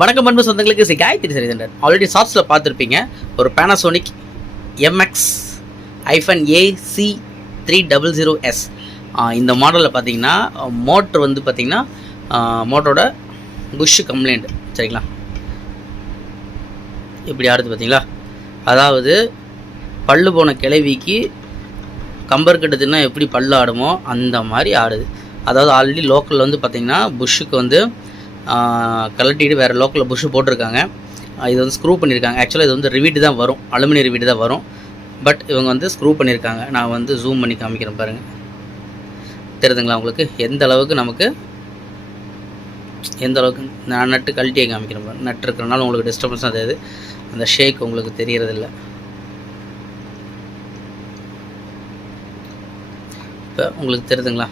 வணக்கம் பண்பு சொந்தங்களுக்கு சி காயத்ரி சரி ஆல்ரெடி ஷார்ட்ஸில் பார்த்துருப்பீங்க. ஒரு பேனாசோனிக் எம்எக்ஸ் ஐஃபன் AC three double zero S இந்த மாடலில் பார்த்தீங்கன்னா மோட்ரு வந்து பார்த்தீங்கன்னா மோட்டரோட புஷ் கம்ப்ளைண்ட் சரிங்களா? இப்படி ஆடுது பார்த்தீங்களா? அதாவது பல்லு போன கிளவிக்கு கம்பர் கட்டுதுன்னா எப்படி பல்லு ஆடுமோ அந்த மாதிரி ஆடுது. அதாவது ஆல்ரெடி லோக்கலில் வந்து பார்த்திங்கன்னா புஷ்ஷுக்கு வந்து கலட்டிட்டு வேறு லோக்கலில் புஷ்ஷு போட்டிருக்காங்க. இது வந்து ஸ்க்ரூ பண்ணியிருக்காங்க ஆக்சுவலாக இது வந்து ரிவீட்டு தான் வரும். அலுமினிய ரிவீட்டு தான் வரும். பட் இவங்க வந்து ஸ்க்ரூ பண்ணியிருக்காங்க நான் வந்து ஜூம் பண்ணி காமிக்கிறேன் பாருங்கள் தெரியுதுங்களா உங்களுக்கு? எந்த அளவுக்கு நமக்கு எந்த அளவுக்கு நான் நட்டு கழட்டியை காமிக்கிறேன் பாருங்கள் நட்டு இருக்கிறனால உங்களுக்கு டிஸ்டர்பன்ஸ் தான் தெரியுது. அந்த ஷேக் உங்களுக்கு தெரியறதில்ல. இப்போ உங்களுக்கு தெரியுதுங்களா?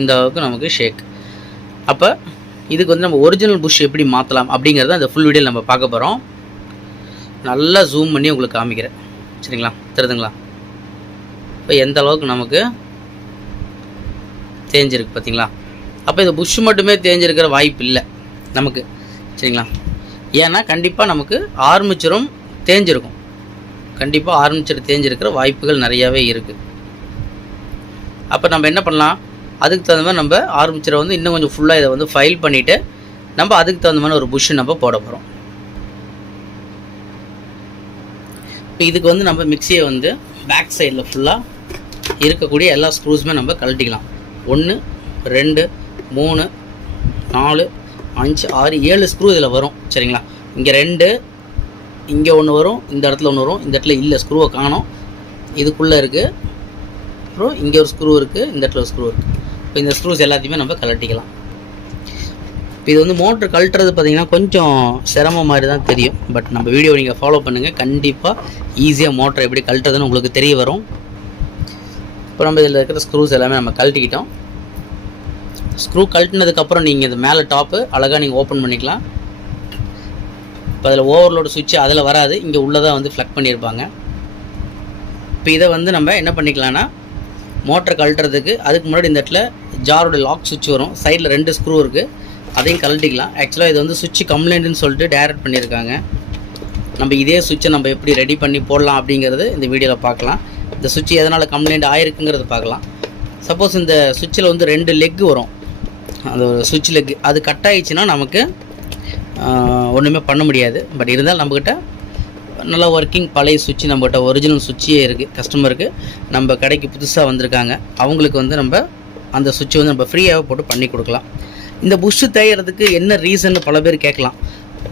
இந்த அளவுக்கு நமக்கு ஷேக் அப்போ இதுக்கு வந்து நம்ம ஒரிஜினல் புஷ் எப்படி மாற்றலாம் அப்படிங்கிறத அந்த ஃபுல் வீடியோ நம்ம பார்க்க போகிறோம் நல்லா ஜூம் பண்ணி உங்களுக்கு காமிக்கிறேன். சரிங்களா? தெரியுதுங்களா இப்போ எந்த அளவுக்கு நமக்கு தேஞ்சிருக்கு பார்த்தீங்களா அப்போ இந்த புஷ் மட்டுமே தேஞ்சிருக்கிற வாய்ப்பு இல்லை நமக்கு. சரிங்களா? ஏன்னா கண்டிப்பாக நமக்கு ஆர்மிச்சரும் தேஞ்சிருக்கும். கண்டிப்பாக ஆர்மிச்சர் தேஞ்சிருக்கிற வாய்ப்புகள் நிறையாவே இருக்குது அப்போ நம்ம என்ன பண்ணலாம்? அதுக்கு தகுந்த மாதிரி நம்ம ஆர்மிச்சரை வந்து இன்னும் கொஞ்சம் ஃபுல்லாக இதை வந்து ஃபைல் பண்ணிவிட்டு நம்ம அதுக்கு தகுந்த மாதிரி ஒரு புஷ் நம்ம போட போகிறோம் இப்போ இதுக்கு வந்து நம்ம மிக்சியை வந்து பேக் சைடில் ஃபுல்லாக இருக்கக்கூடிய எல்லா ஸ்க்ரூஸுமே நம்ம கழட்டிக்கலாம். ஒன்று ரெண்டு மூணு நாலு அஞ்சு ஆறு ஏழு ஸ்க்ரூ இதில் வரும். சரிங்களா? இங்கே ரெண்டு இங்கே ஒன்று வரும் இந்த இடத்துல ஒன்று வரும் இந்த இடத்துல இல்லை ஸ்க்ரூவை காணும். இதுக்குள்ளே இருக்குது அப்புறம் இங்கே ஒரு ஸ்க்ரூ இருக்குது இந்த இடத்துல ஒரு ஸ்க்ரூ இருக்குது இப்போ இந்த ஸ்க்ரூஸ் எல்லாத்தையுமே நம்ம கழட்டிக்கலாம். இப்போ இது வந்து மோட்ரு கழட்டுறது பார்த்தீங்கன்னா கொஞ்சம் சிரமம் மாதிரி தான் தெரியும். பட் நம்ம வீடியோ நீங்கள் ஃபாலோ பண்ணுங்கள் கண்டிப்பாக ஈஸியாக மோட்டரை எப்படி கழட்டுறதுன்னு உங்களுக்கு தெரிய வரும். இப்போ நம்ம இதில் இருக்கிற ஸ்க்ரூஸ் எல்லாமே நம்ம கழட்டிக்கிட்டோம். ஸ்க்ரூ கழட்டினதுக்கப்புறம் நீங்கள் இது மேலே டாப்பு அழகாக நீங்கள் ஓப்பன் பண்ணிக்கலாம். இப்போ அதில் ஓவர்லோடு சுவிட்சு அதில் வராது. இங்கே உள்ளதாக வந்து ஃப்ளக் பண்ணியிருப்பாங்க. இப்போ இதை வந்து நம்ம என்ன பண்ணிக்கலாம்னா மோட்டர் கழட்டுறதுக்கு அதுக்கு முன்னாடி இந்த இடத்துல ஜாரோட லாக் சுவிட்ச் வரும். சைடில் ரெண்டு ஸ்க்ரூ இருக்குது அதையும் கழட்டிக்கலாம். ஆக்சுவலாக இது வந்து சுவிட்ச் கம்ப்ளைண்ட்னு சொல்லிட்டு டைரக்ட் பண்ணியிருக்காங்க. நம்ம இதே சுவிட்சை நம்ம எப்படி ரெடி பண்ணி போடலாம் அப்படிங்கிறது இந்த வீடியோவில் பார்க்கலாம். இந்த சுவிட்ச் எதனால் கம்ப்ளைண்ட் ஆயிருக்குங்கிறது பார்க்கலாம். சப்போஸ் இந்த சுவிட்சில் வந்து ரெண்டு லெக்கு வரும். அந்த சுவிட்ச் லெக் அது கட் ஆகிடுச்சின்னா நமக்கு ஒன்றுமே பண்ண முடியாது. பட் இருந்தாலும் நம்மக்கிட்ட நல்ல ஒர்க்கிங் பழைய சுவிட்சு நம்மகிட்ட ஒரிஜினல் சுவிட்சே இருக்குது கஸ்டமருக்கு நம்ம கடைக்கு புதுசாக வந்திருக்காங்க. அவங்களுக்கு வந்து நம்ம அந்த சுவிட்சை வந்து நம்ம ஃப்ரீயாகவே போட்டு பண்ணி கொடுக்கலாம். இந்த புஷ்ஷு தேயறதுக்கு என்ன ரீசன் பல பேர் கேட்கலாம்.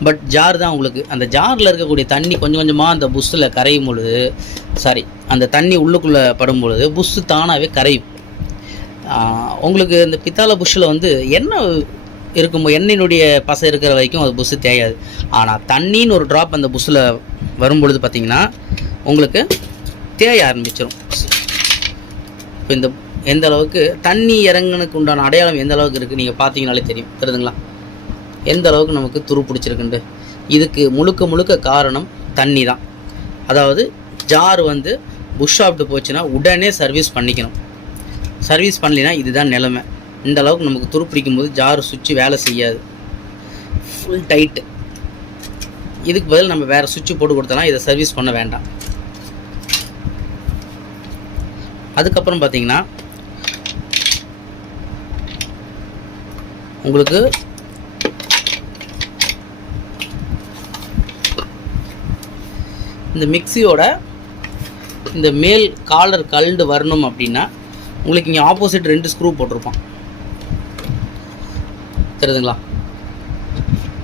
பட் ஜார் தான் உங்களுக்கு. அந்த ஜாரில் இருக்கக்கூடிய தண்ணி கொஞ்சம் கொஞ்சமாக அந்த புஷ்ஷில் கரையும் பொழுது சாரி அந்த தண்ணி உள்ளுக்குள்ளே படும் பொழுது புஷ்ஷு தானாகவே கரையும். உங்களுக்கு இந்த பித்தாளை புஷ்ஷில் வந்து என்ன இருக்கும்போது எண்ணெயினுடைய பசை இருக்கிற வரைக்கும் அது புஷ்ஷு தேயாது. ஆனால் தண்ணின்னு ஒரு ட்ராப் அந்த புஷ்ஷில் வரும்பொழுது பார்த்தீங்கன்னா உங்களுக்கு தேய ஆரம்பிச்சிடும் இப்போ இந்த எந்த அளவுக்கு தண்ணி இறங்குனுக்கு உண்டான அடையாளம் எந்த அளவுக்கு இருக்குது நீங்கள் பார்த்தீங்கனாலே தெரியும். தெரியுதுங்களா? எந்த அளவுக்கு நமக்கு துரு பிடிச்சிருக்குண்டு இதுக்கு முழுக்க முழுக்க காரணம் தண்ணி தான் அதாவது ஜார் வந்து புஷ் ஆப்ட்டு போச்சுன்னா உடனே சர்வீஸ் பண்ணிக்கணும். சர்வீஸ் பண்ணலைன்னா இதுதான் நிலைமை. இந்த அளவுக்கு நமக்கு துரு பிடிக்கும் போது ஜார் சுவிட்சு வேலை செய்யாது. ஃபுல் டைட்டு இதுக்கு பதில் நம்ம வேறு சுவிட்ச் போட்டு கொடுத்தலாம் இதை சர்வீஸ் பண்ண வேண்டாம். அதுக்கப்புறம் பார்த்தீங்கன்னா உங்களுக்கு இந்த மிக்சியோட இந்த மேல் காலர் கல்ண்டு வரணும் அப்படின்னா உங்களுக்கு இங்கே ஆப்போசிட் ரெண்டு ஸ்க்ரூ போட்டிருப்பான். தெரியுதுங்களா?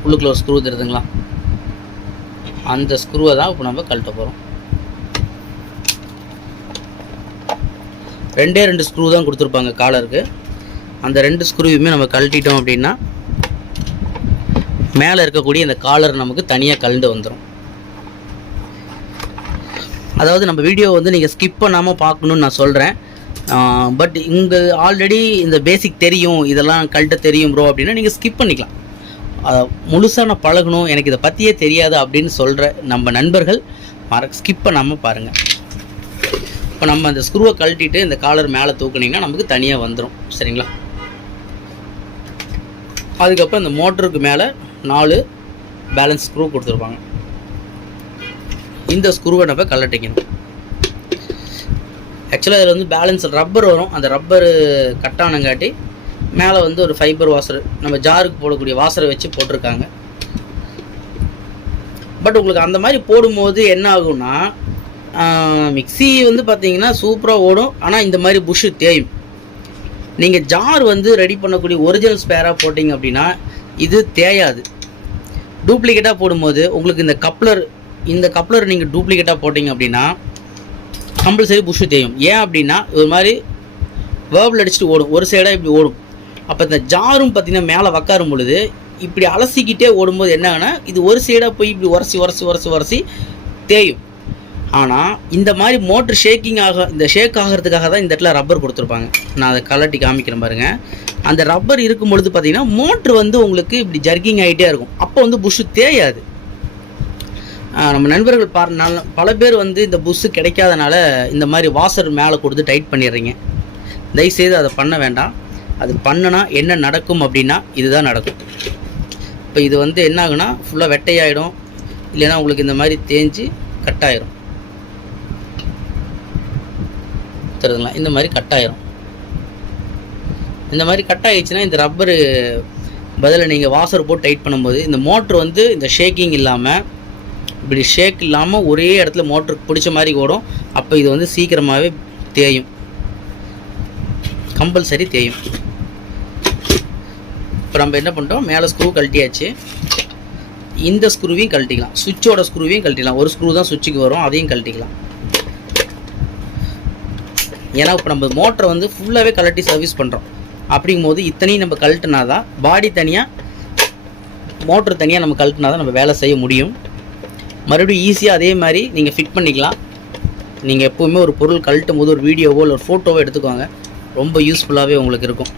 உள்ளுக்குள்ள ஒரு ஸ்க்ரூ தெரியுதுங்களா? அந்த ஸ்க்ரூவை தான் இப்போ நம்ம கழட்ட போகிறோம் ரெண்டே ரெண்டு ஸ்க்ரூ தான் கொடுத்துருப்பாங்க காலருக்கு. அந்த ரெண்டு ஸ்க்ரூவையுமே நம்ம கழட்டிட்டோம் அப்படின்னா மேலே இருக்கக்கூடிய இந்த காலர் நமக்கு தனியாக கழண்டு வந்துடும் அதாவது நம்ம வீடியோ வந்து நீங்கள் ஸ்கிப் பண்ணாமல் பார்க்கணுன்னு நான் சொல்கிறேன் பட் இங்கே ஆல்ரெடி இந்த பேசிக் தெரியும். இதெல்லாம் கழட்ட தெரியும் ப்ரோ அப்படின்னா நீங்கள் ஸ்கிப் பண்ணிக்கலாம். முழுசாக நான் பழகணும் எனக்கு இதை பற்றியே தெரியாது அப்படின்னு சொல்கிற நம்ம நண்பர்கள் மற ஸ்கிப் பண்ணாமல் பாருங்கள் இப்போ நம்ம அந்த ஸ்க்ரூவை கழட்டிட்டு இந்த காலர் மேலே தூக்குனீங்கன்னா நமக்கு தனியாக வந்துடும் சரிங்களா? அதுக்கப்புறம் இந்த மோட்டருக்கு மேலே நாலு பேலன்ஸ் ஸ்க்ரூ கொடுத்துருப்பாங்க. இந்த ஸ்க்ரூவை நம்ம கலட்டிக்கணும் ஆக்சுவலாக இதில் வந்து பேலன்ஸ் ரப்பர் வரும். அந்த ரப்பரு கட்டானங்காட்டி மேலே வந்து ஒரு ஃபைபர் வாசர் நம்ம ஜாருக்கு போடக்கூடிய வாசரை வச்சு போட்டிருக்காங்க. பட் உங்களுக்கு அந்த மாதிரி போடும்போது என்ன ஆகும்னா மிக்ஸி வந்து பார்த்தீங்கன்னா சூப்பராக ஓடும். ஆனால் இந்த மாதிரி புஷ்ஷு தேயும். நீங்கள் ஜார் வந்து ரெடி பண்ணக்கூடிய ஒரிஜினல் ஸ்பேராக போட்டிங்க அப்படின்னா இது தேயாது. டூப்ளிகேட்டாக போடும்போது உங்களுக்கு இந்த கப்ளர் இந்த கப்ளர் நீங்கள் டூப்ளிகேட்டாக போட்டிங்க அப்படின்னா கம்பல்சரி புஷ்ஷு தேயும். ஏன் அப்படின்னா ஒரு மாதிரி வேர்பில் அடிச்சுட்டு ஓடும். ஒரு சைடாக இப்படி ஓடும். அப்போ இந்த ஜாரும் பார்த்தீங்கன்னா மேலே உக்காரும் பொழுது இப்படி அலசிக்கிட்டே ஓடும்போது என்ன இது ஒரு சைடாக போய் இப்படி உரசி உரசி உரசி உரசி தேயும். ஆனால் இந்த மாதிரி மோட்ரு ஷேக்கிங் ஆக இந்த ஷேக் ஆகிறதுக்காக தான் இந்த இடத்துல ரப்பர் கொடுத்துருப்பாங்க. நான் அதை கலட்டி காமிக்கிறேன் பாருங்கள் அந்த ரப்பர் இருக்கும் பொழுது பார்த்தீங்கன்னா மோட்ரு வந்து உங்களுக்கு இப்படி ஜர்க்கிங் ஆகிட்டே இருக்கும். அப்போ வந்து புஷ்ஷு தேயாது. நம்ம நண்பர்கள் பார் பல பேர் வந்து இந்த புஷ்ஷு கிடைக்காதனால இந்த மாதிரி வாசர் மேலே கொடுத்து டைட் பண்ணிடுறீங்க. தயவுசெய்து அதை பண்ண வேண்டாம். அது பண்ணுனா என்ன நடக்கும் அப்படின்னா இதுதான் நடக்கும். இப்போ இது வந்து என்ன ஆகுனா ஃபுல்லாக வெட்டையாயிடும். இல்லைன்னா உங்களுக்கு இந்த மாதிரி தேஞ்சு கட் ஆயிரும் தெரியுதுங்களா இந்த மாதிரி கட் ஆயிரும் இந்த மாதிரி கட் ஆகிடுச்சுன்னா இந்த ரப்பரு பதில் நீங்கள் வாசர் போட்டு டைட் பண்ணும்போது இந்த மோட்ரு வந்து இந்த ஷேக்கிங் இல்லாமல் இப்படி ஷேக் இல்லாமல் ஒரே இடத்துல மோட்ரு பிடிச்ச மாதிரி ஓடும். அப்போ இது வந்து சீக்கிரமாகவே தேயும். கம்பல்சரி தேயும். இப்போ நம்ம என்ன பண்ணுறோம் மேலே ஸ்க்ரூ கழட்டியாச்சு. இந்த ஸ்க்ரூவையும் கழட்டிக்கலாம். சுவிட்சோட ஸ்க்ரூவையும் கழட்டிக்கலாம். ஒரு ஸ்க்ரூ தான் சுவிட்சுக்கு வரும். அதையும் கழட்டிக்கலாம். ஏன்னா இப்போ நம்ம மோட்டரை வந்து ஃபுல்லாகவே கழட்டி சர்வீஸ் பண்ணுறோம் அப்படிங்கும்போது இத்தனையும் நம்ம கழட்டினா தான் பாடி தனியாக மோட்ரு தனியாக நம்ம கழட்டினா தான் நம்ம வேலை செய்ய முடியும். மறுபடியும் ஈஸியாக அதே மாதிரி நீங்கள் ஃபிட் பண்ணிக்கலாம். நீங்கள் எப்போவுமே ஒரு பொருள் கழட்டும் போது ஒரு வீடியோவோ இல்லை ஒரு ஃபோட்டோவோ எடுத்துக்கோங்க. ரொம்ப யூஸ்ஃபுல்லாகவே உங்களுக்கு இருக்கும்.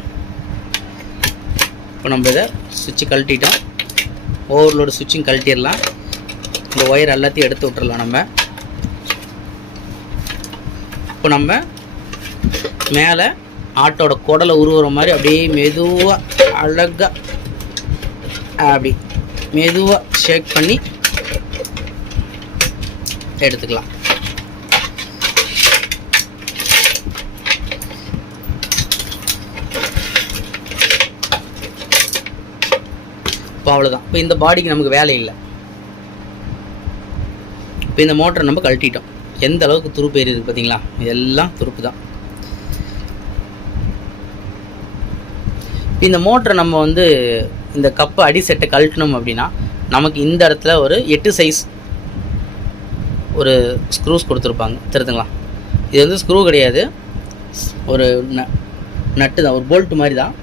இப்போ நம்ம இதை சுவிட்சு கழட்டிட்டோம். ஓவர்லோடு சுவிட்சும் கழட்டிடலாம். இந்த ஒயர் எல்லாத்தையும் எடுத்து விட்டுறலாம் நம்ம. இப்போ நம்ம மேலே ஆட்டோட குடலை உருவுற மாதிரி அப்படியே மெதுவாக அழகாக அப்படி மெதுவாக ஷேக் பண்ணி எடுத்துக்கலாம். இப்போ அவ்வளோதான் இப்போ இந்த பாடிக்கு நமக்கு வேலை இல்லை. இப்போ இந்த மோட்டரை நம்ம கழட்டிட்டோம். எந்த அளவுக்கு துருப்பு ஏறி இருக்கு பார்த்தீங்களா? இதெல்லாம் துருப்பு தான் இந்த மோட்டரை நம்ம வந்து இந்த கப்பு அடி செட்டை கழட்டணும் அப்படின்னா நமக்கு இந்த இடத்துல ஒரு எட்டு சைஸ் ஒரு ஸ்க்ரூஸ் கொடுத்துருப்பாங்க. தெரியுதுங்களா இது வந்து ஸ்க்ரூ கிடையாது. ஒரு ந நட்டு தான் ஒரு போல்ட் மாதிரி தான்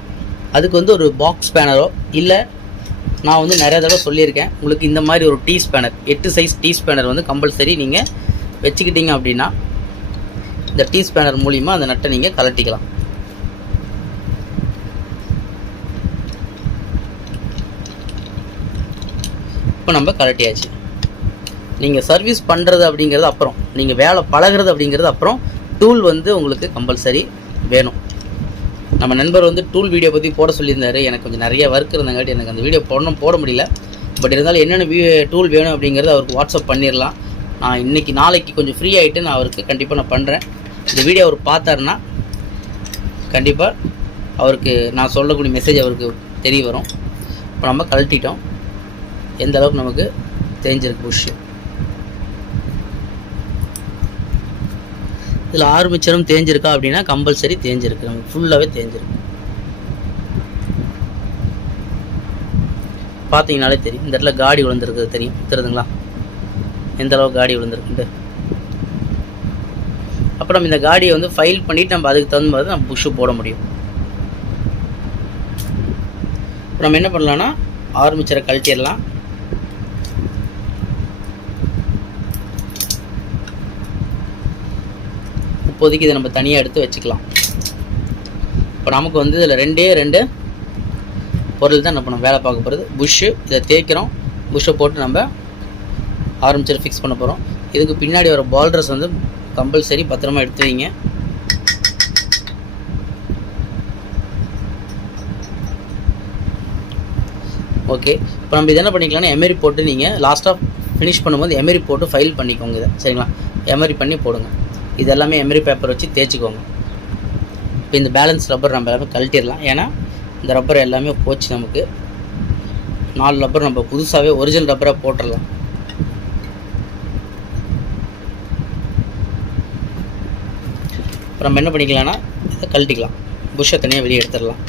அதுக்கு வந்து ஒரு பாக்ஸ் பேனரோ இல்லை நான் வந்து நிறைய தடவை சொல்லியிருக்கேன். உங்களுக்கு இந்த மாதிரி ஒரு டீ ஸ்பேனர் எட்டு சைஸ் டீ ஸ்பேனர் வந்து கம்பல்சரி நீங்கள் வச்சுக்கிட்டீங்க அப்படின்னா இந்த டீ ஸ்பேனர் மூலிமா அந்த நட்டை நீங்கள் கலட்டிக்கலாம். இப்போ நம்ம கலட்டியாச்சு. நீங்கள் சர்வீஸ் பண்ணுறது அப்படிங்கிறது அப்புறம் நீங்கள் வேலை பழகுறது அப்படிங்கிறது அப்புறம் டூல் வந்து உங்களுக்கு கம்பல்சரி வேணும். நம்ம நண்பர் வந்து டூல் வீடியோ பற்றி போட சொல்லியிருந்தாரு. எனக்கு கொஞ்சம் நிறைய ஒர்க் இருந்தங்காட்டி எனக்கு அந்த வீடியோ போடணும் போட முடியல. பட் இருந்தாலும் என்னென்ன டூல் வேணும் அப்படிங்கிறத அவருக்கு வாட்ஸ்அப் பண்ணிடலாம் நான் இன்றைக்கி நாளைக்கு கொஞ்சம் ஃப்ரீ ஆகிட்டு நான் அவருக்கு கண்டிப்பாக நான் பண்ணுறேன் இந்த வீடியோ அவர் பார்த்தாருன்னா கண்டிப்பாக அவருக்கு நான் சொல்லக்கூடிய மெசேஜ் அவருக்கு தெரிய வரும். இப்போ நம்ம கழட்டிட்டோம். எந்த அளவுக்கு நமக்கு தெரிஞ்சிருக்கு புஷ்ஷு இதில் ஆர்மிச்சரும் தேஞ்சிருக்கா அப்படின்னா கம்பல்சரி தேஞ்சிருக்கு. நமக்கு ஃபுல்லாகவே தேஞ்சிருக்கு. பார்த்தீங்கனாலே தெரியும். இந்த இடத்துல காடி விழுந்திருக்குது. தெரியும். தெரியுதுங்களா? எந்த அளவுக்கு காடி விழுந்திருக்குன்ட்டு அப்புறம் நம்ம இந்த காடியை வந்து ஃபைல் பண்ணிவிட்டு நம்ம அதுக்கு தகுந்த மாதிரி நம்ம புஷ்ஷு போட முடியும். இப்போ நம்ம என்ன பண்ணலாம்னா ஆர்மிச்சரை கழட்டிடலாம். இப்போதைக்கு இதை நம்ம தனியாக எடுத்து வச்சுக்கலாம். இப்போ நமக்கு வந்து இதில் ரெண்டே ரெண்டு பொருள் தான் நம்ம வேலை பார்க்க போகிறது புஷ்ஷு இதை தேய்க்கிறோம். புஷ்ஷை போட்டு நம்ம ஆரம்பிச்சர் ஃபிக்ஸ் பண்ண போகிறோம் இதுக்கு பின்னாடி வர பால்ட்ரஸ் வந்து கம்பல்சரி பத்திரமா எடுத்து வைங்க. ஓகே இப்போ நம்ம இது என்ன பண்ணிக்கலாம்னா எமரி போட்டு நீங்கள் லாஸ்ட்டாக ஃபினிஷ் பண்ணும்போது எமரி போட்டு ஃபைல் பண்ணிக்கோங்க இதை. சரிங்களா? எமரி பண்ணி போடுங்க. இது எல்லாமே எமரி பேப்பர் வச்சு தேய்ச்சிக்கோங்க. இப்போ இந்த பேலன்ஸ் ரப்பர் நம்ம எல்லாமே கழட்டிடலாம். ஏன்னா இந்த ரப்பர் எல்லாமே போச்சு நமக்கு. நாலு ரப்பர் நம்ம புதுசாகவே ஒரிஜினல் ரப்பராக போட்டுடலாம். இப்போ நம்ம என்ன பண்ணிக்கலாம்னா இதை கழட்டிக்கலாம். புஷ்ஷை தனியாக வெளியே எடுத்துடலாம்.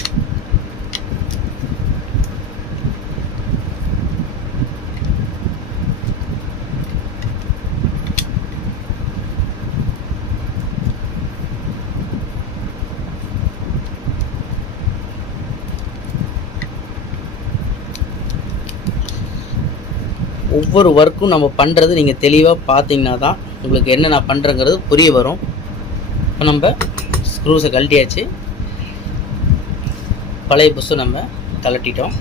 ஒவ்வொரு ஒர்க்கும் நம்ம பண்ணுறது நீங்கள் தெளிவாக பார்த்தீங்கன்னா தான் உங்களுக்கு என்ன நான் பண்ணுறேங்கிறது புரிய வரும். இப்போ நம்ம ஸ்க்ரூஸை கழட்டியாச்சு. பழைய புஷ்ஷை நம்ம கழட்டிட்டோம்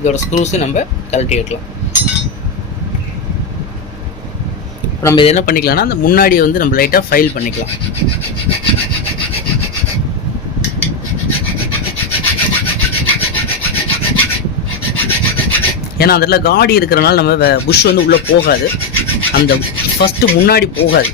இதோட ஸ்க்ரூஸை நம்ம கழட்டி வைக்கலாம். இப்போ நம்ம இது என்ன பண்ணிக்கலாம்னா அந்த முன்னாடி வந்து நம்ம லைட்டாக ஃபைல் பண்ணிக்கலாம். ஏன்னா அந்த இடத்துல காடி இருக்கிறனால நம்ம புஷ் வந்து உள்ளே போகாது. அந்த ஃபஸ்ட்டு முன்னாடி போகாது.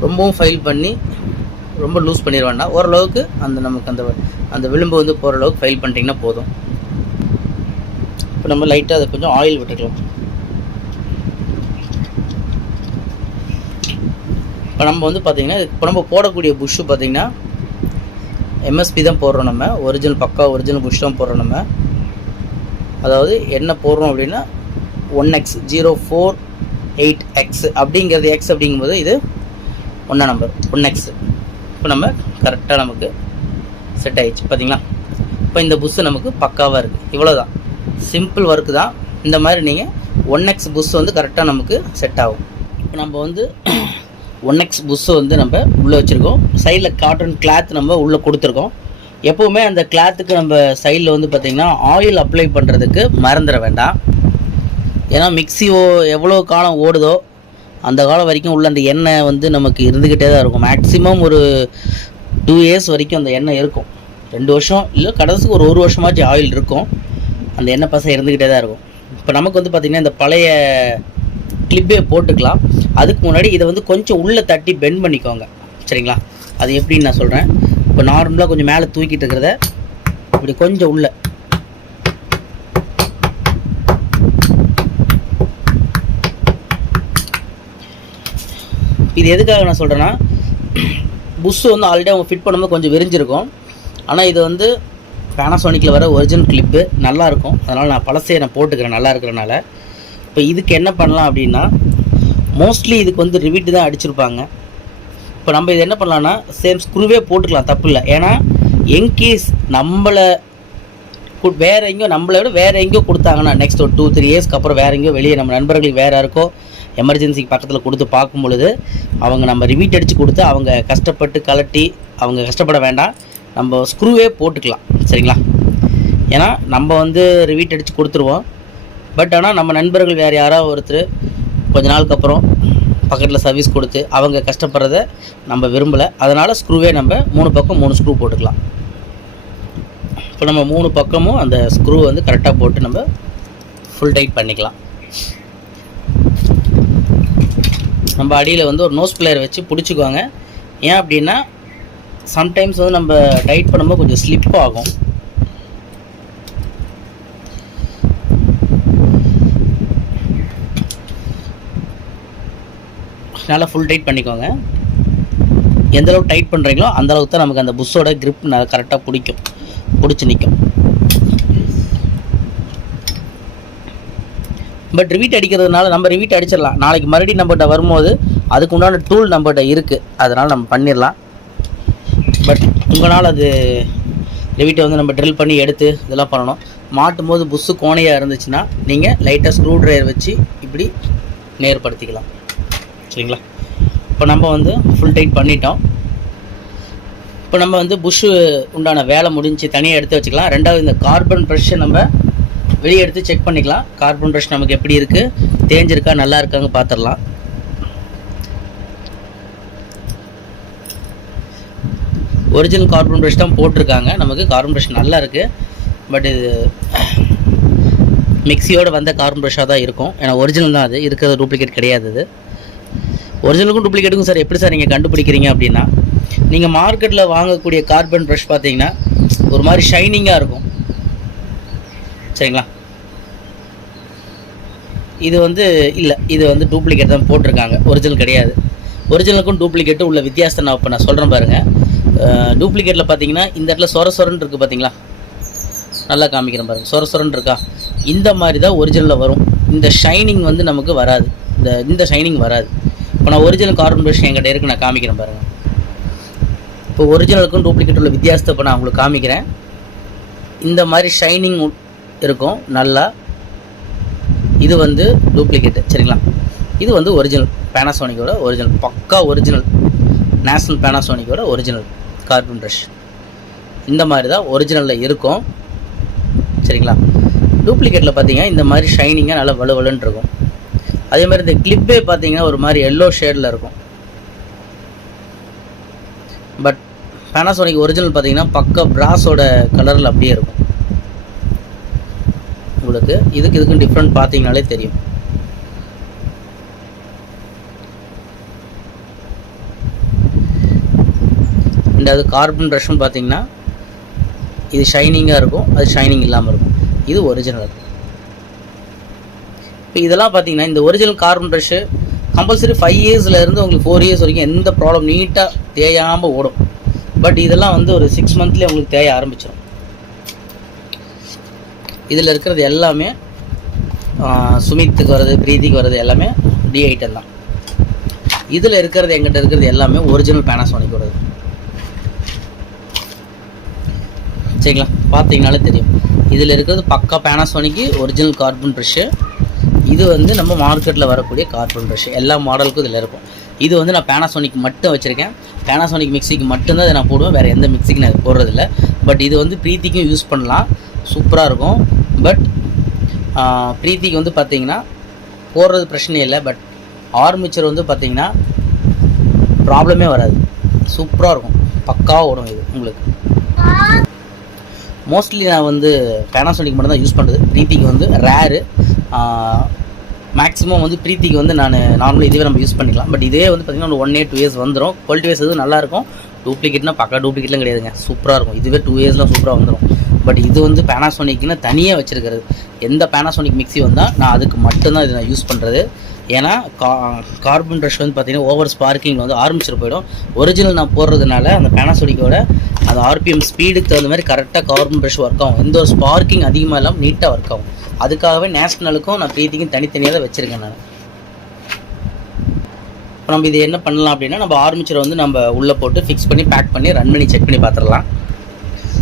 ரொம்பவும் ஃபைல் பண்ணி ரொம்ப லூஸ் பண்ணிட வேண்டாம் ஓரளவுக்கு அந்த நமக்கு அந்த அந்த விளிம்பு வந்து போகிற அளவுக்கு ஃபைல் பண்ணிட்டீங்கன்னா போதும். இப்போ நம்ம லைட்டாக அதை கொஞ்சம் ஆயில் விட்டுக்கலாம். இப்போ நம்ம வந்து பார்த்திங்கன்னா இப்போ நம்ம போடக்கூடிய புஷ்ஷு பார்த்திங்கன்னா எம்எஸ்பி தான் போடுறோம் நம்ம. ஒரிஜினல் பக்கா ஒரிஜினல் புஷ் தான் போடுறோம் நம்ம. அதாவது என்ன போடுறோம் அப்படின்னா one X zero four eight X அப்படிங்கிறது எக்ஸ் அப்படிங்கும்போது இது ஒன்றா நம்பர் ஒன் எக்ஸ் இப்போ நம்ம கரெக்டாக நமக்கு செட் ஆகிடுச்சு பார்த்தீங்களா? இப்போ இந்த புஸ்ஸு நமக்கு பக்காவாக இருக்குது இவ்வளோதான் சிம்பிள் ஒர்க்கு தான். இந்த மாதிரி நீங்கள் ஒன் எக்ஸ் புஸ் வந்து கரெக்டாக நமக்கு செட் ஆகும். இப்போ நம்ம வந்து ஒன் எக்ஸ் புஸ்ஸு வந்து நம்ம உள்ளே வச்சுருக்கோம். சைடில் காட்டன் கிளாத் நம்ம உள்ளே கொடுத்துருக்கோம். எப்போவுமே அந்த கிளாத்துக்கு நம்ம சைடில் வந்து பார்த்திங்கன்னா ஆயில் அப்ளை பண்ணுறதுக்கு மறந்துட வேண்டாம். ஏன்னா மிக்ஸி ஓ எவ்வளோ காலம் ஓடுதோ அந்த காலம் வரைக்கும் உள்ள அந்த எண்ணெய் வந்து நமக்கு இருந்துக்கிட்டே தான் இருக்கும். மேக்ஸிமம் ஒரு டூ இயர்ஸ் வரைக்கும் அந்த எண்ணெய் இருக்கும். ரெண்டு வருஷம் இல்லை கடைசிக்கு ஒரு ஒரு வருஷமாச்சும் ஆயில் இருக்கும். அந்த எண்ணெய் பசை இருந்துக்கிட்டே தான் இருக்கும். இப்போ நமக்கு வந்து பார்த்திங்கன்னா இந்த பழைய கிளிப்பே போட்டுக்கலாம். அதுக்கு முன்னாடி இதை வந்து கொஞ்சம் உள்ளே தட்டி பெண்ட் பண்ணிக்கோங்க. சரிங்களா? அது எப்படின்னு நான் சொல்கிறேன் இப்போ நார்மலாக கொஞ்சம் மேலே தூக்கிட்டு இருக்கிறத இப்படி கொஞ்சம் உள்ளே இது எதுக்காக நான் சொல்கிறேன்னா புஷ்ஷு வந்து ஆல்ரெடி அவங்க ஃபிட் பண்ணும்போது கொஞ்சம் விரிஞ்சிருக்கும். ஆனால் இது வந்து பேனாசோனிக்கில் வர ஒரிஜினல் கிளிப்பு நல்லாயிருக்கும் அதனால் நான் பழசையை நான் போட்டுக்கிறேன் நல்லா இருக்கிறனால. இப்போ இதுக்கு என்ன பண்ணலாம் அப்படின்னா மோஸ்ட்லி இதுக்கு வந்து ரிவிட்டு தான் அடிச்சிருப்பாங்க. இப்போ நம்ம இது என்ன பண்ணலான்னா சேம் ஸ்க்ரூவே போட்டுக்கலாம் தப்பு இல்லை. ஏன்னா என்கேஸ் நம்மளை கு- வேற எங்கேயோ நம்மளை விட வேறு எங்கேயோ கொடுத்தாங்கன்னா நெக்ஸ்ட் ஒரு டூ த்ரீ இயர்ஸ்க்கு அப்புறம் வேறு எங்கேயோ வெளியே நம்ம நண்பர்களுக்கு வேறு யாருக்கோ எமர்ஜென்சிக்கு பக்கத்தில் கொடுத்து பார்க்கும் பொழுது அவங்க நம்ம ரிவீட் அடித்து கொடுத்து அவங்க கஷ்டப்பட்டு கலட்டி அவங்க கஷ்டப்பட வேண்டாம். நம்ம ஸ்க்ரூவே போட்டுக்கலாம். சரிங்களா? ஏன்னா நம்ம வந்து ரிவீட் அடித்து கொடுத்துருவோம். பட் ஆனால் நம்ம நண்பர்கள் வேறு யாராவது ஒருத்தர் கொஞ்ச நாளுக்கு அப்புறம் பக்கத்தில் சர்வீஸ் கொடுத்து அவங்க கஷ்டப்படுறத நம்ம விரும்பலை. அதனால் ஸ்க்ரூவே நம்ம மூணு பக்கம் மூணு ஸ்க்ரூ போட்டுக்கலாம். இப்போ நம்ம மூணு பக்கமும் அந்த ஸ்க்ரூ வந்து கரெக்டாக போட்டு நம்ம ஃபுல் டைட் பண்ணிக்கலாம். நம்ம அடியில் வந்து ஒரு நோஸ் பிளேயர் வச்சு பிடிச்சிக்குவாங்க. ஏன் அப்படின்னா சம்டைம்ஸ் வந்து நம்ம டைட் பண்ணும்போது கொஞ்சம் ஸ்லிப் ஆகும். நல்லா ஃபுல் டைட் பண்ணிக்கோங்க. எந்த அளவுக்கு டைட் பண்ணுறீங்களோ அந்தளவுக்கு தான் நமக்கு அந்த புஷ்ஷோட க்ரிப் நல்லா கரெக்டாக பிடிக்கும். பிடிச்சி நிற்கும் பட் ரிவீட் அடிக்கிறதுனால நம்ம ரிவீட் அடிச்சிடலாம். நாளைக்கு மறுபடியும் நம்மகிட்ட வரும்போது அதுக்கு உண்டான டூல் நம்மகிட்ட இருக்குது அதனால் நம்ம பண்ணிடலாம். பட் உங்களால் அது ரிவீட்டை வந்து நம்ம ட்ரில் பண்ணி எடுத்து இதெல்லாம் பண்ணணும். மாட்டும் போது புஷ்ஷு கோணையாக இருந்துச்சுன்னா நீங்கள் லைட்டாக ஸ்க்ரூ ட்ரைவர் வச்சு இப்படி நேர்படுத்திக்கலாம். சரிங்களா? இப்போ நம்ம வந்து ஃபுல் டைட் பண்ணிட்டோம். இப்போ நம்ம வந்து புஷ்ஷு உண்டான வேலை முடிஞ்சு தனியாக எடுத்து வச்சுக்கலாம். ரெண்டாவது இந்த கார்பன் ப்ரெஷ்ஷை நம்ம வெளியே எடுத்து செக் பண்ணிக்கலாம். கார்பன் பிரஷ் நமக்கு எப்படி இருக்குது தேஞ்சிருக்கா நல்லா இருக்காங்க பார்த்துடலாம் ஒரிஜினல் கார்பன் ப்ரஷ் தான் போட்டிருக்காங்க. நமக்கு கார்பன் ப்ரஷ் நல்லா இருக்குது பட் இது மிக்சியோடு வந்த கார்பன் ப்ரஷ்ஷாக தான் இருக்கும். ஏன்னா ஒரிஜினல் தான் அது. இருக்கிறது டூப்ளிகேட் கிடையாது அது ஒரிஜினலுக்கும் டூப்ளிகேட்டுக்கும் சார் எப்படி சார் நீங்கள் கண்டுபிடிக்கிறீங்க அப்படின்னா நீங்கள் மார்க்கெட்டில் வாங்கக்கூடிய கார்பன் ப்ரஷ் பார்த்தீங்கன்னா ஒரு மாதிரி ஷைனிங்காக இருக்கும். சரிங்களா? இது வந்து இல்லை இது வந்து டூப்ளிகேட் தான் போட்டிருக்காங்க. ஒரிஜினல் கிடையாது. ஒரிஜினலுக்கும் டூப்ளிகேட்டும் உள்ள வித்தியாசத்தை நான் இப்போ நான் சொல்கிறேன் பாருங்கள் டூப்ளிகேட்டில் பார்த்தீங்கன்னா இந்த இடத்துல சொர சொரன்னு இருக்குது பார்த்தீங்களா நல்லா காமிக்கிறேன் பாருங்கள் சொர சொரன்னு இருக்கா? இந்த மாதிரி தான் ஒரிஜினலில் வரும். இந்த ஷைனிங் வந்து நமக்கு வராது. இந்த இந்த ஷைனிங் வராது. இப்போ நான் ஒரிஜினல் கார்பன் ப்ரஷ் என்கிட்ட இருக்கு நான் காமிக்கிறேன் பாருங்கள் இப்போ ஒரிஜினலுக்கும் டூப்ளிகேட் உள்ள வித்தியாசத்தை இப்போ நான் உங்களுக்கு காமிக்கிறேன். இந்த மாதிரி ஷைனிங் இருக்கும். நல்லா இது வந்து டூப்ளிகேட்டு சரிங்களா? இது வந்து ஒரிஜினல் பேனாசோனிக்கோட ஒரிஜினல் பக்கா ஒரிஜினல் நேஷ்னல் பேனாசோனிக்கோட ஒரிஜினல் கார்பன் ப்ரஷ் இந்த மாதிரி தான் ஒரிஜினலில் இருக்கும். சரிங்களா? டூப்ளிகேட்டில் பார்த்தீங்கன்னா இந்த மாதிரி ஷைனிங்காக நல்லா வலுவலுன்னு இருக்கும். அதே மாதிரி இந்த கிளிப்பே பார்த்தீங்கன்னா ஒரு மாதிரி எல்லோ ஷேடில் இருக்கும். பட் பேனாசோனிக் ஒரிஜினல் பார்த்தீங்கன்னா பக்க பிராஸோட கலரில் அப்படியே இருக்கும். உங்களுக்கு இதுக்கு இதுக்கும் டிஃப்ரெண்ட் பார்த்தீங்கனாலே தெரியும். ரெண்டாவது கார்பன் ப்ரஷ்னு பார்த்தீங்கன்னா இது ஷைனிங்காக இருக்கும் அது ஷைனிங் இல்லாமல் இருக்கும். இது ஒரிஜினல் இப்போ இதெல்லாம் பார்த்தீங்கன்னா இந்த original carbon brush compulsory five இயர்ஸில் இருந்து உங்களுக்கு ஃபோர் இயர்ஸ் வரைக்கும் எந்த ப்ராப்ளம் நீட்டாக தேயாமல் ஓடும். பட் இதெல்லாம் வந்து ஒரு சிக்ஸ் மந்த்லேயே உங்களுக்கு தேய ஆரம்பிச்சிடும் இதில் இருக்கிறது எல்லாமே சுமித்துக்கு வர்றது பிரீத்திக்கு வர்றது எல்லாமே டி ஐட்டம் தான். இதில் இருக்கிறது எங்கிட்ட இருக்கிறது எல்லாமே ஒரிஜினல் பேனாசோனிக்கோடது சரிங்களா? பார்த்தீங்கனாலே தெரியும். இதில் இருக்கிறது பக்கா பேனாசோனிக்கு ஒரிஜினல் கார்பன் ப்ரெஷ்ஷு இது வந்து நம்ம மார்க்கெட்டில் வரக்கூடிய கார்பன் ப்ரெஷ் எல்லா மாடலுக்கும் இதில் இருக்கும். இது வந்து நான் பேனாசோனிக் மட்டும் வச்சுருக்கேன். பேனாசோனிக் மிக்சிக்கு மட்டும்தான் இதை நான் போடுவேன். வேறு எந்த மிக்சிக்கு நான் போடுறதில்ல. பட் இது வந்து ப்ரீத்திக்கும் யூஸ் பண்ணலாம். சூப்பராக இருக்கும். பட் ப்ரீத்திக்கு வந்து பார்த்தீங்கன்னா போடுறது பிரச்சனை இல்லை. பட் ஆர்மிச்சர் வந்து பார்த்தீங்கன்னா ப்ராப்ளமே வராது. சூப்பராக இருக்கும். பக்காவாக ஓடும் இது உங்களுக்கு. மோஸ்ட்லி நான் வந்து பேனாசோனிக் மட்டும் தான் யூஸ் பண்ணுறது ப்ரீத்திக்கு வந்து ரேரு மேக்ஸிமம் வந்து ப்ரீத்திக்கு வந்து நான் நார்மலாக இதுவே நம்ம யூஸ் பண்ணிக்கலாம். பட் இதே வந்து பார்த்திங்கன்னா ஒரு ஒன் இயர் டூ இயர்ஸ் வந்துடும் குவாலிட்டி வைஸ் எதுவும் நல்லாயிருக்கும் டூப்ளிகேட்னா பக்கா டூப்ளிகேட்லாம் கிடையாதுங்க. சூப்பராக இருக்கும். இதுவே டூ இயர்ஸ்லாம் சூப்பராக வந்துடும் பட் இது வந்து பேனாசோனிக்னா தனியாக வச்சுருக்கிறது. எந்த பேனாசோனிக் மிக்சி வந்தால் நான் அதுக்கு மட்டும்தான் இதை நான் யூஸ் பண்ணுறது ஏன்னா கா கார்பன் ப்ரஷ் வந்து பார்த்தீங்கன்னா ஓவர் ஸ்பார்க்கிங் வந்து ஆரம்பிச்சிட்டு போயிடும். ஒரிஜினல் நான் போடுறதுனால அந்த பேனாசோனிக்கோட அந்த ஆர்பிஎம் ஸ்பீடுக்கு தகுந்த மாதிரி கரெக்டாக கார்பன் ப்ரஷ் ஒர்க் ஆகும். எந்த ஒரு ஸ்பார்க்கிங் அதிகமாக இல்லாமல் நீட்டாக ஒர்க் ஆகும். அதுக்காகவே நேஷ்னலுக்கும் நான் பிரீத்திக்கும் தனித்தனியாக தான் வச்சுருக்கேன் நான். இப்போ நம்ம இது என்ன பண்ணலாம் அப்படின்னா நம்ம ஆர்மிச்சரை வந்து நம்ம உள்ளே போட்டு ஃபிக்ஸ் பண்ணி பேக் பண்ணி ரன் பண்ணி செக் பண்ணி பார்த்துடலாம்.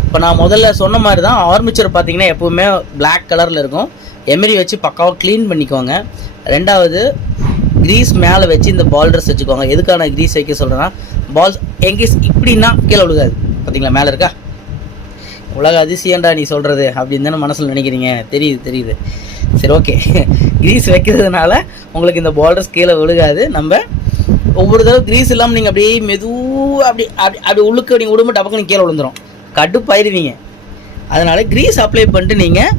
இப்போ நான் முதல்ல சொன்ன மாதிரி தான் ஆர்மிச்சர் பார்த்தீங்கன்னா எப்போவுமே பிளாக் கலரில் இருக்கும். எமரி வச்சு பக்காவாக க்ளீன் பண்ணிக்கோங்க ரெண்டாவது க்ரீஸ் மேலே வச்சு இந்த பால்டர்ஸ் வச்சுக்கோங்க எதுக்கான க்ரீஸ் வைக்க சொல்கிறேன்னா பால்ஸ் எங்கேஸ் இப்படின்னா கீழே விழுகாது. பார்த்தீங்களா மேலே இருக்கா? உலக அதிசயம்டா நீ சொல்கிறது அப்படின்னு தானே மனசில் நினைக்கிறீங்க. தெரியுது தெரியுது. சரி ஓகே க்ரீஸ் வைக்கிறதுனால உங்களுக்கு இந்த பார்டர்ஸ் கீழே விழுகாது. நம்ம ஒவ்வொரு தடவை க்ரீஸ் இல்லாமல் நீங்கள் அப்படியே மெதுவாக அப்படி அப்படி அப்படி உள்ளுக்கு நீங்கள் விடும்போது டபக்குன்னு கீழே விழுந்துரும். கடுப்பாயிருவீங்க. அதனால் க்ரீஸ் அப்ளை பண்ணிட்டு நீங்கள்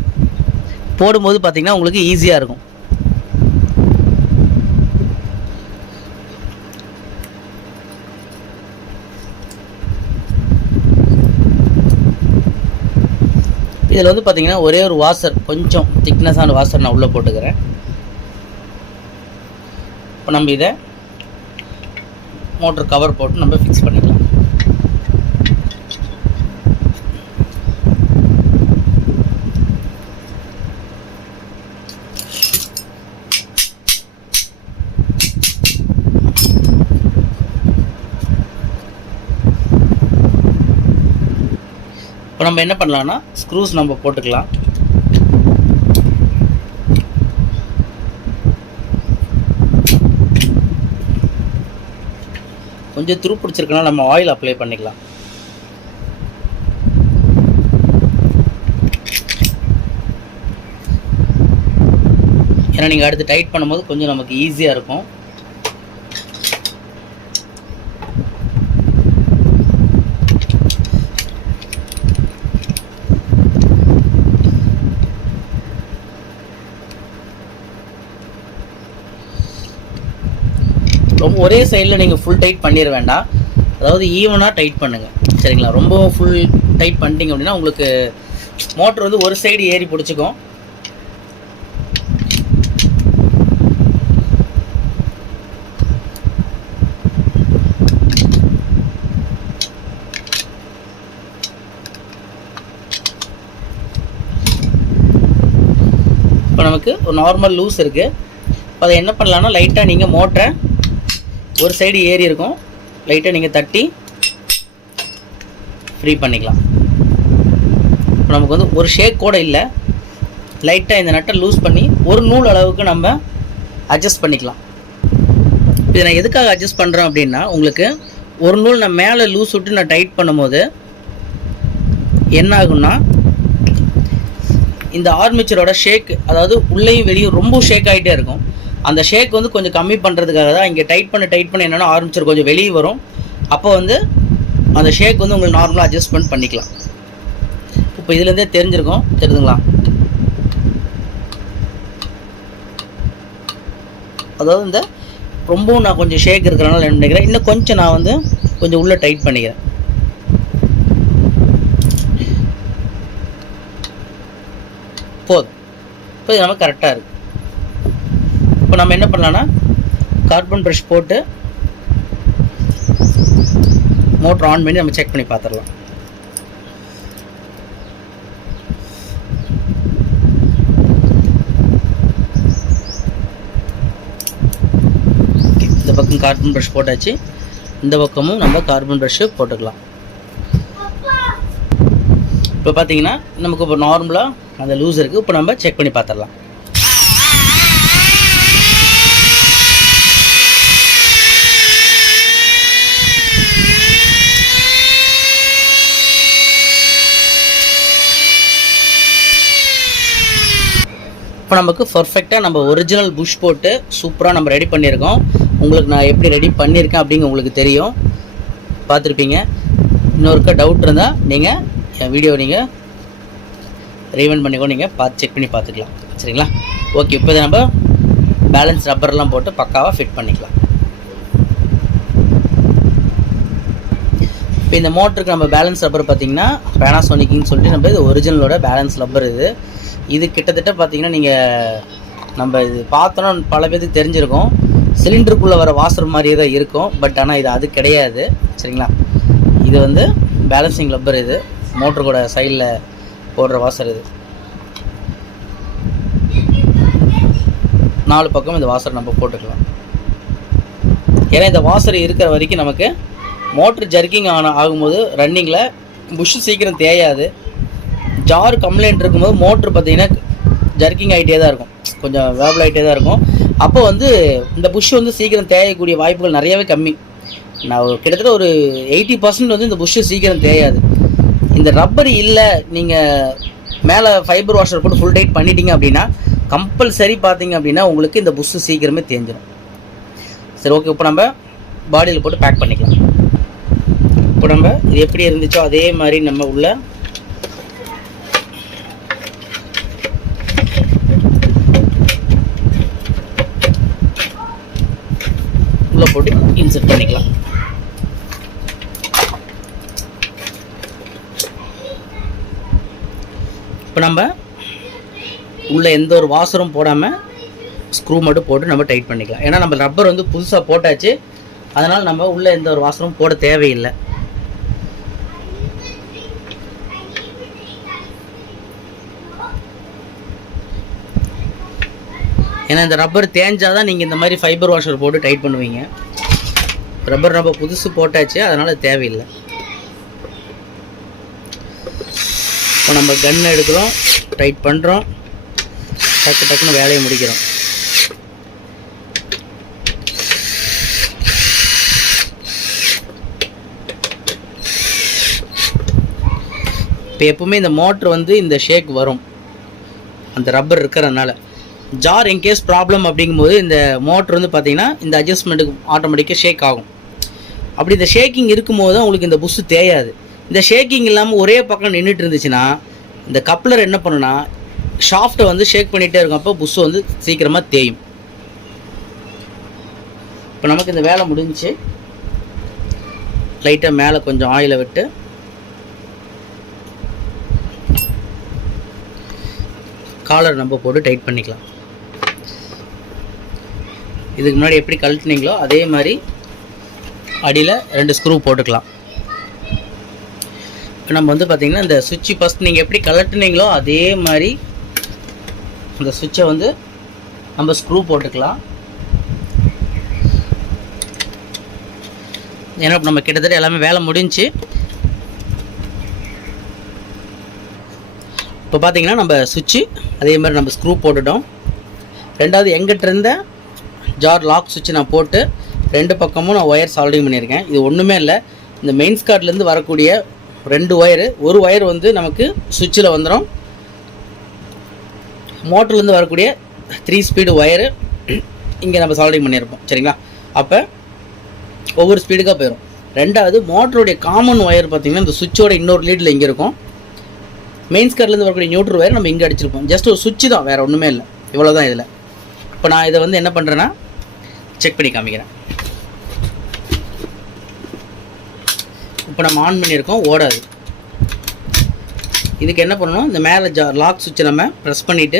போடும்போது பார்த்தீங்கன்னா உங்களுக்கு ஈஸியாக இருக்கும். இதில் வந்து பார்த்தீங்கன்னா ஒரே ஒரு வாசர் கொஞ்சம் திக்னஸான வாசர் நான் உள்ளே போட்டுக்கிறேன். இப்போ நம்ம இதை மோட்ரு கவர் போட்டு நம்ம ஃபிக்ஸ் பண்ணிக்கலாம். இப்போ நம்ம என்ன பண்ணலாம்னா ஸ்க்ரூஸ் நம்ம போட்டுக்கலாம். கொஞ்சம் துருப்பிடிச்சிருக்குன்னா நம்ம ஆயில் அப்ளை பண்ணிக்கலாம். ஏன்னா நீங்கள் அடுத்து டைட் பண்ணும்போது கொஞ்சம் நமக்கு ஈஸியாக இருக்கும். ரொம்ப ஒரே சைடில் நீங்கள் ஃபுல் டைட் பண்ணிட வேண்டாம். அதாவது ஈவனாக டைட் பண்ணுங்கள் சரிங்களா? ரொம்ப ஃபுல் டைட் பண்ணிட்டீங்க அப்படின்னா உங்களுக்கு மோட்டர் வந்து ஒரு சைடு ஏறி பிடிச்சிக்கும். இப்போ நமக்கு ஒரு நார்மல் லூஸ் இருக்குது இப்போ அதை என்ன பண்ணலான்னா லைட்டாக நீங்கள் மோட்டரை ஒரு சைடு ஏறி இருக்கும். லைட்டாக நீங்கள் தட்டி ஃப்ரீ பண்ணிக்கலாம். இப்போ நமக்கு வந்து ஒரு ஷேக் கூட இல்லை. லைட்டாக இந்த நட்டை லூஸ் பண்ணி ஒரு நூல் அளவுக்கு நம்ம அட்ஜஸ்ட் பண்ணிக்கலாம். இதை நான் எதுக்காக அட்ஜஸ்ட் பண்ணுறேன் அப்படின்னா உங்களுக்கு ஒரு நூல் நான் மேலே லூஸ் விட்டு நான் டைட் பண்ணும்போது என்ன ஆகும்னா இந்த ஆர்மிச்சரோட ஷேக் அதாவது உள்ளேயும் வெளியும் ரொம்ப ஷேக் ஆகிட்டே இருக்கும். அந்த ஷேக் வந்து கொஞ்சம் கம்மி பண்ணுறதுக்காக தான் இங்கே டைட் பண்ண டைட் பண்ண என்னென்னா ஆரம்பிச்சர் கொஞ்சம் வெளியே வரும். அப்போ வந்து அந்த ஷேக் வந்து உங்களுக்கு நார்மலாக அட்ஜஸ்ட்மெண்ட் பண்ணிக்கலாம். இப்போ இதுலேருந்தே தெரிஞ்சிருக்கும். தெரியுதுங்களா? அதாவது இந்த ரொம்பவும் நான் கொஞ்சம் ஷேக் இருக்கிறனால என்ன நினைக்கிறேன்? இன்னும் கொஞ்சம் நான் வந்து கொஞ்சம் உள்ளே டைட் பண்ணிக்கிறேன். போதும். இப்போ இது கரெக்டாக இருக்குது இப்போ நம்ம என்ன பண்ணலாம்னா கார்பன் ப்ரஷ் போட்டு மோட்டர் ஆன் பண்ணி நம்ம செக் பண்ணி பார்த்துடலாம் இந்த பக்கம் கார்பன் ப்ரஷ் போட்டாச்சு. இந்த பக்கமும் நம்ம கார்பன் ப்ரஷ்ஷு போட்டுக்கலாம். இப்போ பார்த்தீங்கன்னா நமக்கு இப்போ நார்மலாக அந்த லூஸ் இருக்குது இப்போ நம்ம செக் பண்ணி பார்த்துடலாம் இப்போ நமக்கு பர்ஃபெக்டாக நம்ம ஒரிஜினல் புஷ் போட்டு சூப்பராக நம்ம ரெடி பண்ணியிருக்கோம். உங்களுக்கு நான் எப்படி ரெடி பண்ணியிருக்கேன் அப்படிங்க உங்களுக்கு தெரியும். பார்த்துருப்பீங்க. இன்னொருக்கா டவுட் இருந்தால் நீங்கள் என் வீடியோ நீங்கள் ரீவன் பண்ணிக்கோ நீங்கள் பார்த்து செக் பண்ணி பார்த்துக்கலாம். சரிங்களா? ஓகே இப்போ நம்ம பேலன்ஸ் ரப்பர்லாம் போட்டு பக்காவாக ஃபிட் பண்ணிக்கலாம். இப்போ இந்த மோட்டருக்கு நம்ம பேலன்ஸ் ரப்பர் பார்த்தீங்கன்னா பேனாசோனிக்னு சொல்லிட்டு நம்ம இது ஒரிஜினலோட பேலன்ஸ் ரப்பர் இது. இது கிட்டத்தட்ட பார்த்தீங்கன்னா நீங்கள் நம்ம இது பார்த்தோன்னா பல பேருக்கு தெரிஞ்சிருக்கும். சிலிண்டருக்குள்ளே வர வாசர் மாதிரியே தான் இருக்கும். பட் ஆனால் இது அது கிடையாது. சரிங்களா? இது வந்து பேலன்சிங் ரப்பர் இது. மோட்டரு கூட சைடில் போடுற வாசர் இது. நாலு பக்கம் இந்த வாசர் நம்ம போட்டுக்கலாம். ஏன்னா இந்த வாசர் இருக்கிற வரைக்கும் நமக்கு மோட்ரு ஜர்க்கிங் ஆன ஆகும்போது ரன்னிங்கில் புஷ்ஷு சீக்கிரம் தேயாது. ஜார் கம்ப்ளைண்ட் இருக்கும்போது மோட்ரு பார்த்தீங்கன்னா ஜர்க்கிங் ஆகிட்டே தான் இருக்கும். கொஞ்சம் வேபிள் ஆகிட்டே தான் இருக்கும். அப்போ வந்து இந்த புஷ் வந்து சீக்கிரம் தேயக்கூடிய வாய்ப்புகள் நிறையவே கம்மி. நான் ஒரு- கிட்டத்தட்ட ஒரு எயிட்டி பர்சன்ட் வந்து இந்த புஷ்ஷு சீக்கிரம் தேயாது. இந்த ரப்பர் இல்லை நீங்கள் மேலே ஃபைபர் வாஷர் போட்டு ஃபுல் டைட் பண்ணிட்டீங்க அப்படின்னா கம்பல்சரி பார்த்தீங்க அப்படின்னா உங்களுக்கு இந்த புஷ்ஷு சீக்கிரமே தேஞ்சிடும் சரி ஓகே இப்போ நம்ம பாடியில் போட்டு பேக் பண்ணிக்கலாம். இப்போ நம்ம இது எப்படி இருந்துச்சோ அதே மாதிரி நம்ம உள்ள உள்ள போட்டு இன்சர்ட் பண்ணிக்கலாம். இப்போ நம்ம உள்ள எந்த ஒரு வாசரும் போடாமல் ஸ்க்ரூ மட்டும் போட்டு நம்ம டைட் பண்ணிக்கலாம். ஏன்னா நம்ம ரப்பர் வந்து புதுசாக போட்டாச்சு. அதனால் நம்ம உள்ளே எந்த ஒரு வாசரும் போட தேவையில்லை. ஏன்னா இந்த ரப்பர் தேஞ்சால் தான் நீங்கள் இந்த மாதிரி ஃபைபர் வாஷர் போட்டு டைட் பண்ணுவீங்க. ரப்பர் நம்ம புதுசு போட்டாச்சு அதனால் தேவையில்லை. இப்போ நம்ம கன் எடுக்கிறோம் டைட் பண்ணுறோம் டக்கு டக்குன்னு வேலையை முடிக்கிறோம். இப்போ எப்பவுமே இந்த மோட்ரு வந்து இந்த ஷேக் வரும். அந்த ரப்பர் இருக்கிறனால. ஜார் இன்கேஸ் ப்ராப்ளம் அப்படிங்கும்போது இந்த மோட்ரு வந்து பார்த்தீங்கன்னா இந்த அட்ஜஸ்ட்மெண்ட்டுக்கு ஆட்டோமேட்டிக்காக ஷேக் ஆகும். அப்படி இந்த ஷேக்கிங் இருக்கும்போது தான் உங்களுக்கு இந்த புஷ்ஷு தேயாது இந்த ஷேக்கிங் இல்லாமல் ஒரே பக்கம் நின்றுட்டு இருந்துச்சுன்னா இந்த கப்ளர் என்ன பண்ணுன்னா ஷாஃப்ட்டை வந்து ஷேக் பண்ணிகிட்டே இருக்கும். அப்போ புஷ்ஷு வந்து சீக்கிரமாக தேயும். இப்போ நமக்கு இந்த வேலை முடிஞ்சு லைட்டாக மேலே கொஞ்சம் ஆயிலை விட்டு காலர் நம்ம போட்டு டைட் பண்ணிக்கலாம். இதுக்கு முன்னாடி எப்படி கழட்டினீங்களோ அதே மாதிரி அடியில் ரெண்டு ஸ்க்ரூ போட்டுக்கலாம். இப்போ நம்ம வந்து பார்த்திங்கன்னா இந்த சுவிட்சு ஃபஸ்ட் நீங்கள் எப்படி கழட்டுனீங்களோ அதே மாதிரி இந்த சுவிட்சை வந்து நம்ம ஸ்க்ரூ போட்டுக்கலாம். ஏன்னா இப்போ நம்ம கிட்டத்தட்ட எல்லாமே வேலை முடிஞ்சுச்சு இப்போ பார்த்தீங்கன்னா நம்ம சுவிட்சு அதே மாதிரி நம்ம ஸ்க்ரூ போட்டுட்டோம். ரெண்டாவது எங்கிட்ட இருந்த ஜார் லாக் சுவிட்ச் நான் போட்டு ரெண்டு பக்கமும் நான் ஒயர் சால்டிங் பண்ணியிருக்கேன். இது ஒன்றுமே இல்லை. இந்த மெயின்ஸ் கார்ட்லேருந்து வரக்கூடிய ரெண்டு ஒயரு ஒரு ஒயர் வந்து நமக்கு சுவிட்சில் வந்துடும் மோட்டர்லேருந்து வரக்கூடிய த்ரீ ஸ்பீடு ஒயரு இங்கே நம்ம சால்டிங் பண்ணியிருப்போம். சரிங்களா? அப்போ ஒவ்வொரு ஸ்பீடுக்காக போயிடும் ரெண்டாவது மோட்டருடைய காமன் ஒயர் பார்த்தீங்கன்னா இந்த சுவிட்சோட இன்னொரு லீடில் இங்கே இருக்கும். மெயின்ஸ் கார்ட்லேருந்து வரக்கூடிய நியூட்ரல் ஒயர் நம்ம இங்கே அடிச்சிருப்போம். ஜஸ்ட் ஒரு சுவிட்ச் தான் வேறு ஒன்றுமே இல்லை. இவ்வளோ தான் இதில். இப்போ நான் இதை வந்து என்ன பண்ணுறேன்னா செக் பண்ணி காமிக்கிறேன். இப்போ நம்ம ஆன் பண்ணியிருக்கோம் ஓடாது. இதுக்கு என்ன பண்ணணும்? இந்த மேலே ஜா லாக் சுவிட்சை நம்ம ப்ரெஸ் பண்ணிவிட்டு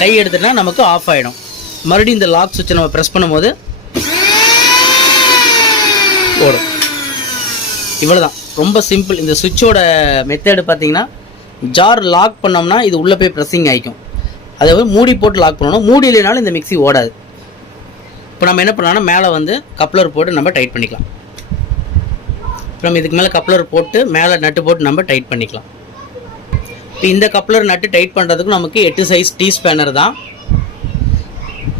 கை எடுத்துட்டா நமக்கு ஆஃப் ஆகிடும் மறுபடியும் இந்த லாக் சுவிட்சை நம்ம ப்ரெஸ் பண்ணும்போது ஓடும். இவ்வளோதான் ரொம்ப சிம்பிள் இந்த சுவிட்சோட மெத்தேடு பார்த்தீங்கன்னா ஜார் லாக் பண்ணோம்னா இது உள்ளே போய் ப்ரெஸ்ஸிங் ஆகிக்கும் அதாவது மூடி போட்டு லாக் பண்ணணும். மூடி இல்லைனாலும் இந்த மிக்ஸி ஓடாது. இப்போ நம்ம என்ன பண்ணலாம்னா மேலே வந்து கப்ளர் போட்டு நம்ம டைட் பண்ணிக்கலாம். இப்போ நம்ம இதுக்கு மேலே கப்ளர் போட்டு மேலே நட்டு போட்டு நம்ம டைட் பண்ணிக்கலாம். இப்போ இந்த கப்ளர் நட்டு டைட் பண்ணுறதுக்கு நமக்கு எட்டு சைஸ் டீ ஸ்பேனர் தான்.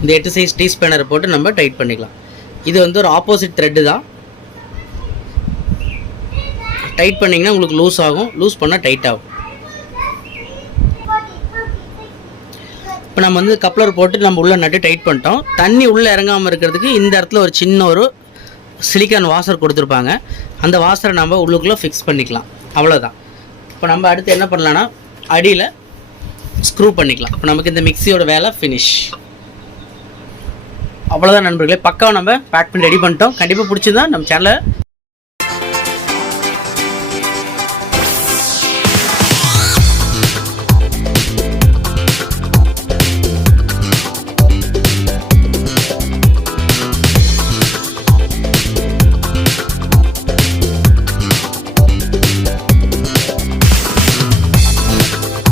இந்த எட்டு சைஸ் டீ ஸ்பேனர் போட்டு நம்ம டைட் பண்ணிக்கலாம். இது வந்து ஒரு ஆப்போசிட் த்ரெட்டு தான். டைட் பண்ணிங்கன்னா உங்களுக்கு லூஸ் ஆகும். லூஸ் பண்ணால் டைட் ஆகும். இப்போ நம்ம வந்து கப்ளர் போட்டு நம்ம உள்ளே நட்டு டைட் பண்ணிட்டோம். தண்ணி உள்ளே இறங்காமல் இருக்கிறதுக்கு இந்த இடத்துல ஒரு சின்ன ஒரு சிலிக்கான் வாசர் கொடுத்துருப்பாங்க. அந்த வாசரை நம்ம உள்ளுக்குள்ளே ஃபிக்ஸ் பண்ணிக்கலாம். அவ்வளோதான் இப்போ நம்ம அடுத்து என்ன பண்ணலான்னா அடியில் ஸ்க்ரூ பண்ணிக்கலாம். இப்போ நமக்கு இந்த மிக்ஸியோட வேலை ஃபினிஷ் அவ்வளோதான் நண்பர்களே. பக்காவை நம்ம பேக் பண்ணி ரெடி பண்ணிட்டோம். கண்டிப்பாக பிடிச்சிருந்தா நம்ம சேனலை